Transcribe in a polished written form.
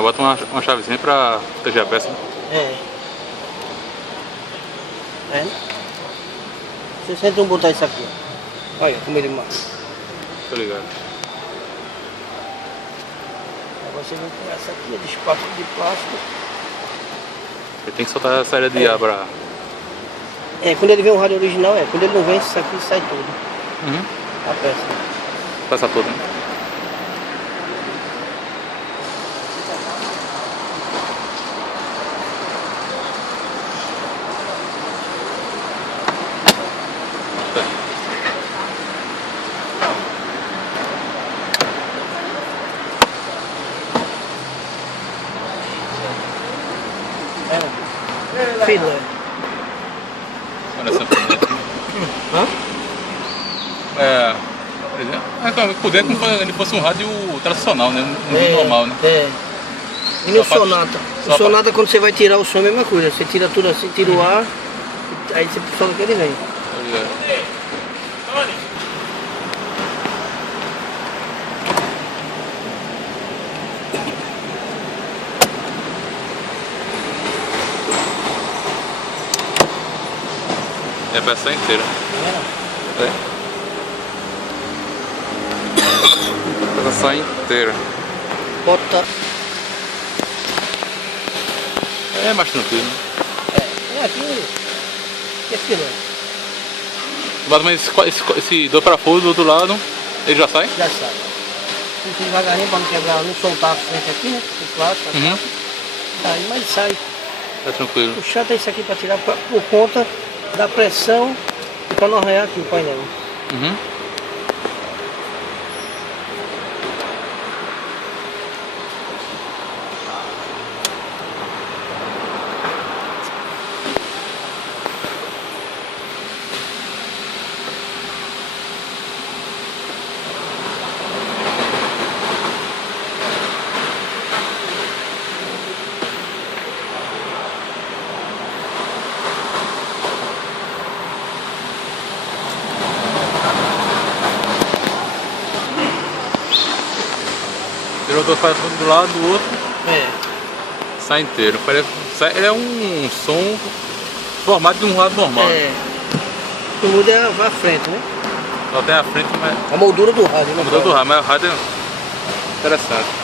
Aí bota uma chavezinha pra proteger a peça. É. É. Você sente botar isso aqui, ó. Olha como ele marca. Tô ligado. Agora você vai pegar essa aqui, de espátula de plástico. Ele tem que soltar a saída de ar pra... É, quando ele vem um rádio original, quando ele não vem, isso aqui sai tudo. Uhum. A peça. Peça toda, né? Filé. Olha essa filé. Hã? Por dentro como se ele fosse um rádio tradicional, né? Um vídeo normal, né? É. E no Só Sonata? O Sonata, quando você vai tirar o som, é a mesma coisa. Você tira tudo assim, tira o ar, aí você solta que ele vem. Tô ligado. É a peça inteira. É. A peça inteira. Bota. É mais tranquilo, né? Aqui é filé. Bota mais esse dois parafusos do outro lado, ele já sai? Já sai. Fica devagarinho para não quebrar, não soltar a frente aqui, né? O plástico, Uhum. Aí, mas sai. É tranquilo. O chato é isso aqui para tirar por conta da pressão e para não arranhar aqui o painel. Uhum. Tirou dois parafusos do lado do outro, sai inteiro. Ele é um som formado de um rádio normal. O muda é a frente, né? Só tem a frente, mas... A moldura do rádio, né? A moldura do rádio, mas o rádio é interessante.